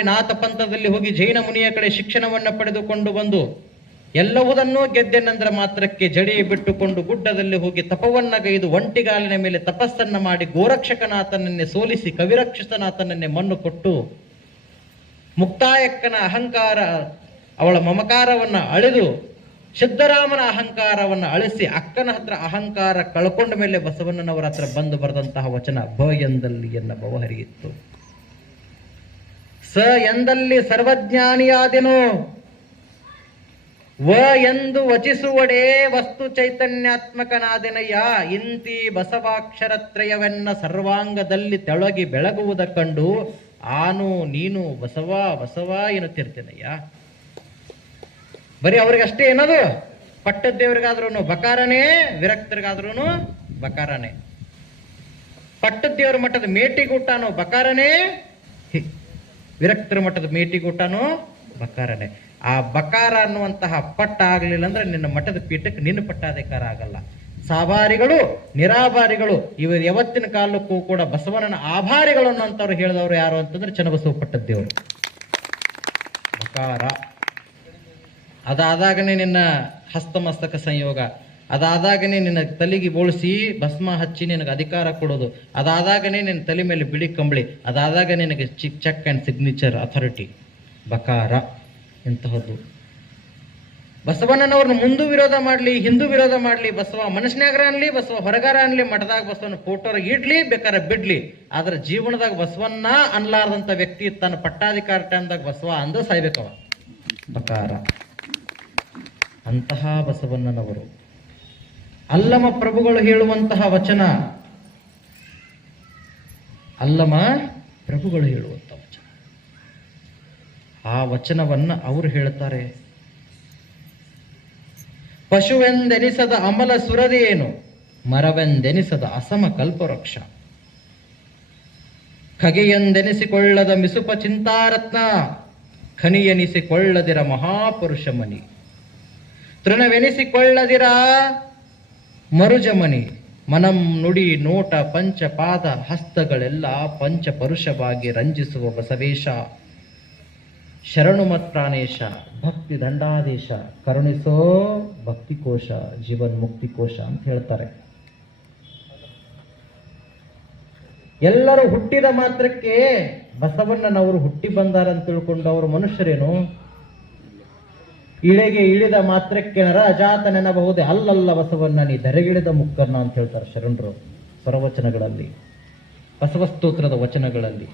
ನಾಥ ಪಂಥದಲ್ಲಿ ಹೋಗಿ ಜೈನ ಮುನಿಯ ಕಡೆ ಶಿಕ್ಷಣವನ್ನ ಪಡೆದುಕೊಂಡು ಬಂದು ಎಲ್ಲವುದನ್ನೂ ಗೆದ್ದೆ ನಂತರ ಮಾತ್ರಕ್ಕೆ ಜಡಿ ಬಿಟ್ಟುಕೊಂಡು ಗುಡ್ಡದಲ್ಲಿ ಹೋಗಿ ತಪವನ್ನ ಗೈದು ಒಂಟಿಗಾಲಿನ ಮೇಲೆ ತಪಸ್ಸನ್ನ ಮಾಡಿ ಗೋರಕ್ಷಕನಾಥನನ್ನೇ ಸೋಲಿಸಿ ಕವಿರಕ್ಷಿತನಾಥನನ್ನೇ ಮಣ್ಣು ಕೊಟ್ಟು ಮುಕ್ತಾಯಕ್ಕನ ಅಹಂಕಾರ ಅವಳ ಮಮಕಾರವನ್ನ ಅಳೆದು ಸಿದ್ದರಾಮನ ಅಹಂಕಾರವನ್ನ ಅಳಿಸಿ ಅಕ್ಕನ ಹತ್ರ ಅಹಂಕಾರ ಕಳ್ಕೊಂಡ ಮೇಲೆ ಬಸವಣ್ಣನವರ ಹತ್ರ ಬಂದು ಬರೆದಂತಹ ವಚನ ಭ ಎಂದಲ್ಲಿ ಎನ್ನ ಬವ ಹರಿಯಿತ್ತು. ಸ ಎಂದಲ್ಲಿ ಸರ್ವಜ್ಞಾನಿಯಾದೆನು. ವ ಎಂದು ವಚಿಸುವಡೆ ವಸ್ತು ಚೈತನ್ಯಾತ್ಮಕನಾದೆನಯ್ಯ. ಇಂತಿ ಬಸವಾಕ್ಷರತ್ರಯವೆನ್ನ ಸರ್ವಾಂಗದಲ್ಲಿ ತೆಳಗಿ ಬೆಳಗುವುದ ಕಂಡು ಆನು ನೀನು ಬಸವ ಬಸವ ಎನ್ನುತ್ತಿರ್ತೇನಯ್ಯ. ಬರೀ ಅವ್ರಿಗಷ್ಟೇ ಏನದು? ಪಟ್ಟದ್ದೇವ್ರಿಗಾದ್ರೂ ಬಕಾರನೇ ವಿರಕ್ತರಿಗಾದ್ರೂ ಬಕಾರನೇ. ಪಟ್ಟದ್ದೇವ್ರ ಮಠದ ಮೇಟಿಗೂಟನೋ ಬಕಾರನೇ ವಿರಕ್ತರ ಮಠದ ಮೇಟಿಗೂಟನೂ ಬಕಾರನೇ. ಆ ಬಕಾರ ಅನ್ನುವಂತಹ ಪಟ್ಟ ಆಗಲಿಲ್ಲ ಅಂದ್ರೆ ನಿನ್ನ ಮಠದ ಪೀಠಕ್ಕೆ ನಿನ್ನ ಪಟ್ಟಾಧಿಕಾರ ಆಗಲ್ಲ. ಸಾಭಾರಿಗಳು ನಿರಾಭಾರಿಗಳು ಇವರು ಯಾವತ್ತಿನ ಕಾಲಕ್ಕೂ ಕೂಡ ಬಸವಣ್ಣನ ಆಭಾರಿಗಳು ಅನ್ನೋಂಥವ್ರು ಹೇಳಿದವರು ಯಾರು ಅಂತಂದ್ರೆ ಚನ್ನಬಸವ ಪಟ್ಟದ್ದೇವರು ಬಕಾರ. ಅದಾದಾಗನೇ ನಿನ್ನ ಹಸ್ತಮಸ್ತಕ ಸಂಯೋಗ. ಅದಾದಾಗನೇ ನಿನ್ನ ತಲೆಗೆ ಬೋಳಿಸಿ ಭಸ್ಮ ಹಚ್ಚಿ ನಿನಗೆ ಅಧಿಕಾರ ಕೊಡೋದು. ಅದಾದಾಗನೇ ನಿನ್ನ ತಲೆ ಮೇಲೆ ಬಿಳಿ ಕಂಬಳಿ. ಅದಾದಾಗ ನಿನಗೆ ಚಿಕ್ ಚೆಕ್ ಆ್ಯಂಡ್ ಸಿಗ್ನೇಚರ್ ಅಥಾರಿಟಿ ಬಕಾರ ಇಂತಹದ್ದು ಬಸವಣ್ಣನವ್ರನ್ನ ಮುಂದೂ ವಿರೋಧ ಮಾಡಲಿ, ಹಿಂದೂ ವಿರೋಧ ಮಾಡಲಿ, ಬಸವ ಮನುಷ್ಯನಾಗರ ಅನ್ಲಿ, ಬಸವ ಹೊರಗಾರ ಅನ್ಲಿ, ಮಠದಾಗ ಬಸವನ ಫೋಟೋ ಇಡ್ಲಿ ಬೇಕಾದ್ರೆ ಬಿಡ್ಲಿ. ಆದ್ರೆ ಜೀವನದಾಗ ಬಸವನ್ನ ಅನ್ಲಾರದಂತ ವ್ಯಕ್ತಿ ತನ್ನ ಪಟ್ಟಾಧಿಕಾರ ಟೈಮ್ದಾಗ ಬಸವ ಅಂದ ಸಾಯ್ಬೇಕವ. ಬಕಾರ. ಅಂತಹ ಬಸವಣ್ಣನವರು. ಅಲ್ಲಮ ಪ್ರಭುಗಳು ಹೇಳುವಂತಹ ವಚನ. ಅಲ್ಲಮ ಪ್ರಭುಗಳು ಹೇಳುವಂಥ ವಚನ. ಆ ವಚನವನ್ನ ಅವರು ಹೇಳ್ತಾರೆ ಪಶುವೆಂದೆನಿಸದ ಅಮಲ ಸುರದೇನು ಮರವೆಂದೆನಿಸದ ಅಸಮ ಕಲ್ಪವೃಕ್ಷ. ಖಗೆಯೆಂದೆನಿಸಿಕೊಳ್ಳದ ಮಿಸುಪ ಚಿಂತಾರತ್ನ. ಖನಿಯೆನಿಸಿಕೊಳ್ಳದಿರ ಮಹಾಪುರುಷ ಮನಿ ತೃಣವೆನಿಸಿಕೊಳ್ಳದಿರ ಮರುಜಮನಿ, ಮನಂ ನುಡಿ, ನೋಟ, ಪಂಚ, ಪಾದ, ಹಸ್ತಗಳೆಲ್ಲ ಪಂಚ ಪರುಷವಾಗಿ ರಂಜಿಸುವ ಬಸವೇಶ. ಶರಣು ಮತ್ ಪ್ರಾಣೇಶ, ಭಕ್ತಿ ದಂಡಾದೇಶ, ಕರುಣಿಸೋ ಭಕ್ತಿ ಕೋಶ, ಜೀವನ್ ಮುಕ್ತಿ ಕೋಶ ಅಂತ ಹೇಳ್ತಾರೆ. ಎಲ್ಲರೂ ಹುಟ್ಟಿದ ಮಾತ್ರಕ್ಕೆ ಬಸವಣ್ಣನವರು ಹುಟ್ಟಿ ಬಂದಾರಂತ ತಿಳ್ಕೊಂಡು ಅವರು ಮನುಷ್ಯರೇನು? ಇಳೆಗೆ ಇಳಿದ ಮಾತ್ರಕ್ಕೆ ನರ ಅಜಾತ ನೆನಬಹುದೇ ಅಲ್ಲಲ್ಲ ಬಸವನ್ನ ನೀ ಧರೆಗಿಳಿದ ಮುಕ್ಕನ್ನ ಅಂತ ಹೇಳ್ತಾರೆ ಶರಣರು ಸ್ವರವಚನಗಳಲ್ಲಿ ಬಸವಸ್ತೋತ್ರದ ವಚನಗಳಲ್ಲಿ.